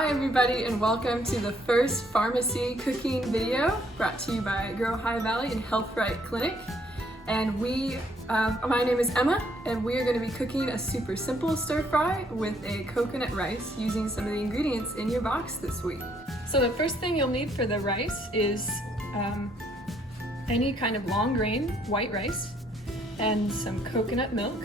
Hi everybody and welcome to the first FARMacy cooking video brought to you by Grow High Valley and Health Right Clinic. And my name is Emma and we are going to be cooking a super simple stir fry with a coconut rice using some of the ingredients in your box this week. So the first thing you'll need for the rice is any kind of long grain white rice and some coconut milk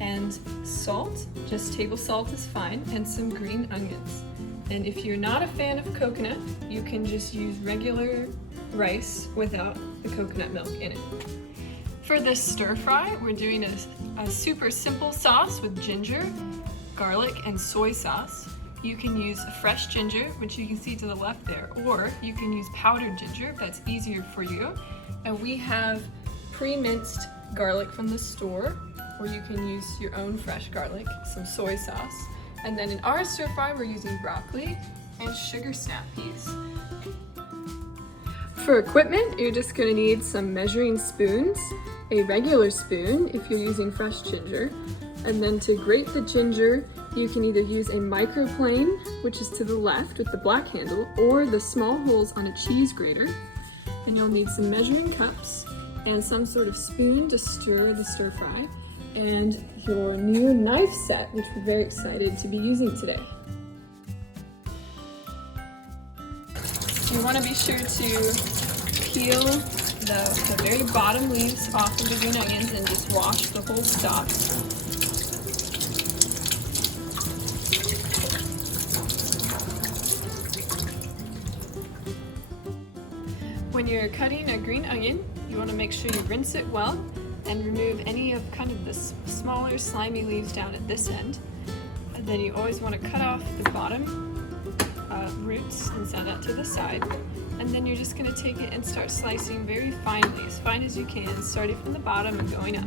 and salt, just table salt is fine, and some green onions. And if you're not a fan of coconut, you can just use regular rice without the coconut milk in it. For this stir fry, we're doing a super simple sauce with ginger, garlic, and soy sauce. You can use fresh ginger, which you can see to the left there, or you can use powdered ginger if that's easier for you. And we have pre-minced garlic from the store, or you can use your own fresh garlic, some soy sauce. And then in our stir fry, we're using broccoli and sugar snap peas. For equipment, you're just gonna need some measuring spoons, a regular spoon if you're using fresh ginger, and then to grate the ginger, you can either use a microplane, which is to the left with the black handle, or the small holes on a cheese grater. And you'll need some measuring cups and some sort of spoon to stir the stir fry, and your new knife set, which we're very excited to be using today. You want to be sure to peel the very bottom leaves off of the green onions and just wash the whole stalk. When you're cutting a green onion, you want to make sure you rinse it well and remove any of kind of the smaller slimy leaves down at this end. And then you always want to cut off the bottom roots and send that to the side. And then you're just going to take it and start slicing very finely, as fine as you can, starting from the bottom and going up.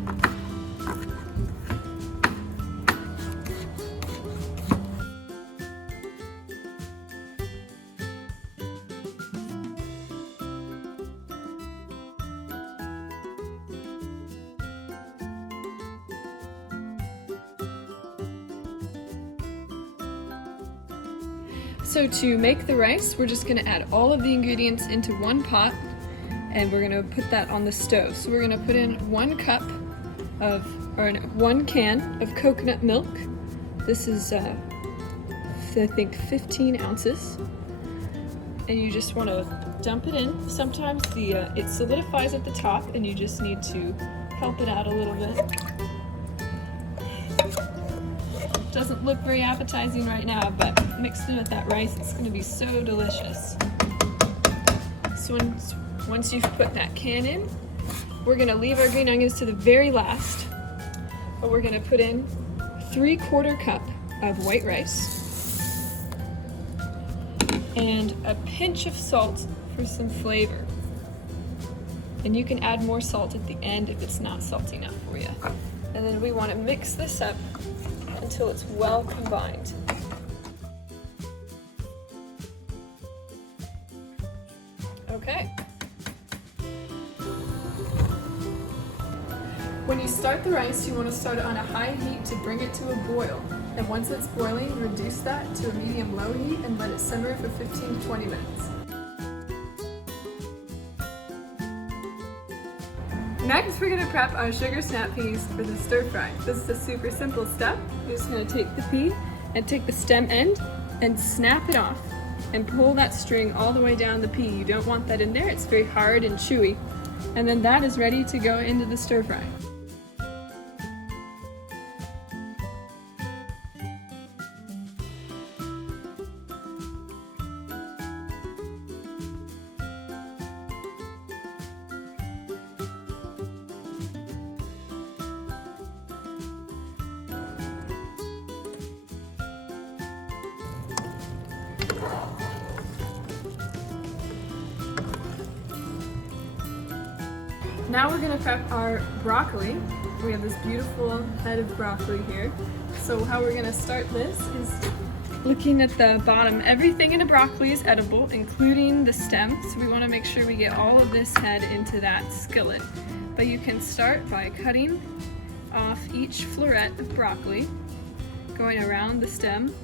So to make the rice, we're just gonna add all of the ingredients into one pot and we're gonna put that on the stove. So we're gonna put in 1 can of coconut milk. This is, I think 15 ounces. And you just wanna dump it in. Sometimes it solidifies at the top and you just need to help it out a little bit. Doesn't look very appetizing right now, but mixed in with that rice, it's going to be so delicious. So once you've put that can in, we're going to leave our green onions to the very last, but we're going to put in 3/4 cup of white rice and a pinch of salt for some flavor. And you can add more salt at the end if it's not salty enough for you. And then we want to mix this up until it's well combined. Okay. When you start the rice, you want to start it on a high heat to bring it to a boil. And once it's boiling, reduce that to a medium-low heat and let it simmer for 15 to 20 minutes. Next, we're going to prep our sugar snap peas for the stir fry. This is a super simple step. You're just going to take the pea and take the stem end and snap it off and pull that string all the way down the pea. You don't want that in there, it's very hard and chewy. And then that is ready to go into the stir fry. Now we're going to prep our broccoli. We have this beautiful head of broccoli here. So how we're going to start this is looking at the bottom. Everything in a broccoli is edible, including the stem. So we want to make sure we get all of this head into that skillet. But you can start by cutting off each floret of broccoli, going around the stem.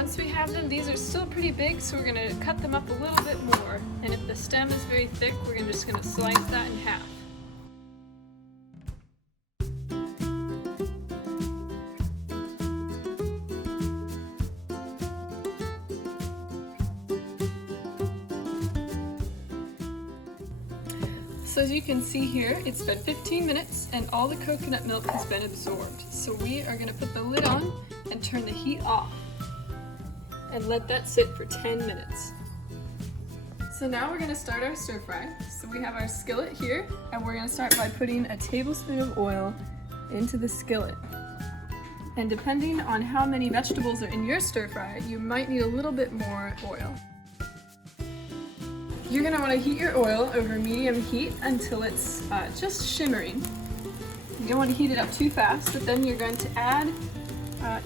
once we have them, these are still pretty big, so we're gonna cut them up a little bit more. And if the stem is very thick, we're just gonna slice that in half. So as you can see here, it's been 15 minutes and all the coconut milk has been absorbed. So we are gonna put the lid on and turn the heat off and let that sit for 10 minutes. So now we're gonna start our stir fry. So we have our skillet here, and we're gonna start by putting a tablespoon of oil into the skillet. And depending on how many vegetables are in your stir fry, you might need a little bit more oil. You're gonna wanna heat your oil over medium heat until it's just shimmering. You don't wanna heat it up too fast, but then you're going to add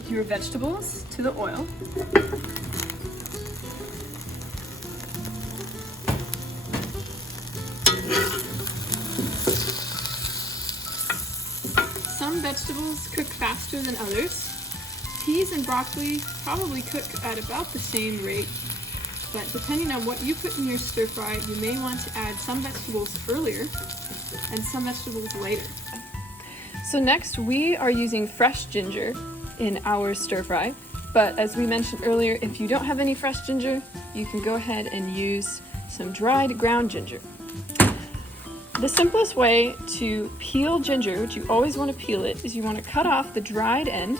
your vegetables to the oil. Some vegetables cook faster than others. Peas and broccoli probably cook at about the same rate, but depending on what you put in your stir fry, you may want to add some vegetables earlier and some vegetables later. So next, we are using fresh ginger in our stir fry, but as we mentioned earlier, if you don't have any fresh ginger, you can go ahead and use some dried ground ginger. The simplest way to peel ginger, which you always want to peel it, is you want to cut off the dried end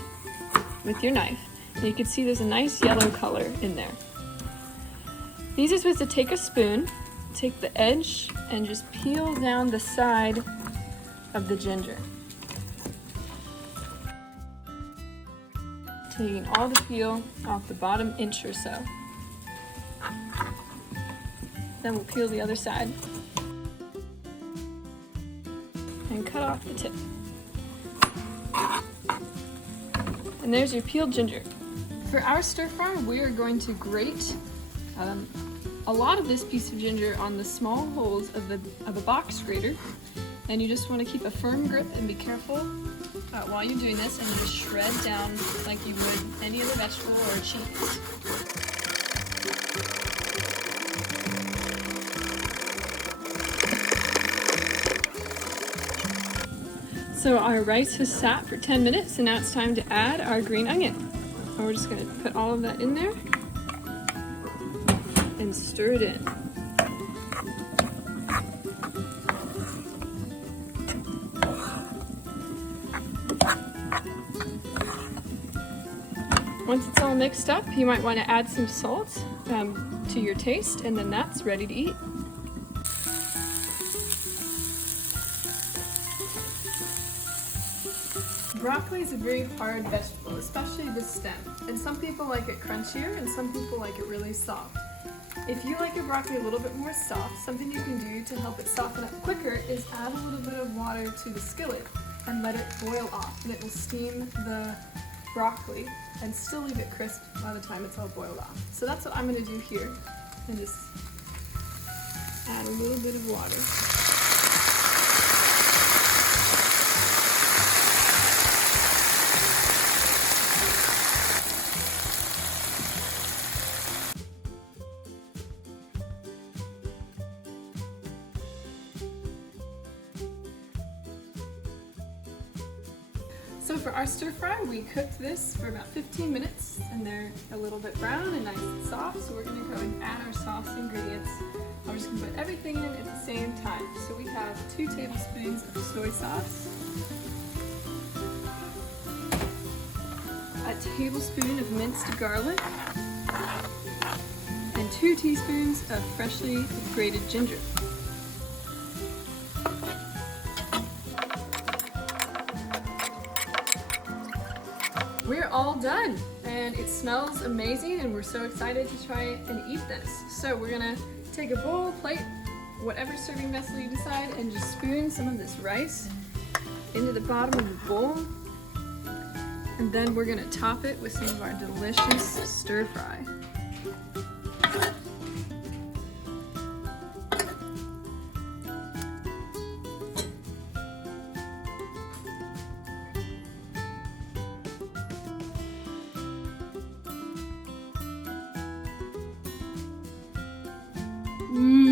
with your knife. And you can see there's a nice yellow color in there. The easiest way is to take a spoon, take the edge, and just peel down the side of the ginger. Taking all the peel off the bottom inch or so. Then we'll peel the other side and cut off the tip. And there's your peeled ginger. For our stir fry, we are going to grate a lot of this piece of ginger on the small holes of a box grater. And you just want to keep a firm grip and be careful while you're doing this, and just shred down like you would any other vegetable or cheese. So our rice has sat for 10 minutes, and now it's time to add our green onion. And we're just going to put all of that in there and stir it in. Once it's all mixed up, you might want to add some salt to your taste, and then that's ready to eat. Broccoli is a very hard vegetable, especially the stem. And some people like it crunchier and some people like it really soft. If you like your broccoli a little bit more soft, something you can do to help it soften up quicker is add a little bit of water to the skillet and let it boil off, and it will steam the broccoli and still leave it crisp by the time it's all boiled off. So that's what I'm going to do here, and just add a little bit of water. So for our stir fry, we cooked this for about 15 minutes, and they're a little bit brown and nice and soft, so we're going to go and add our sauce ingredients. I'm just going to put everything in at the same time. So we have 2 tablespoons of soy sauce, a tablespoon of minced garlic, and 2 teaspoons of freshly grated ginger. We're all done, and it smells amazing, and we're so excited to try it and eat this. So we're gonna take a bowl, plate, whatever serving vessel you decide, and just spoon some of this rice into the bottom of the bowl. And then we're gonna top it with some of our delicious stir fry. Mmm.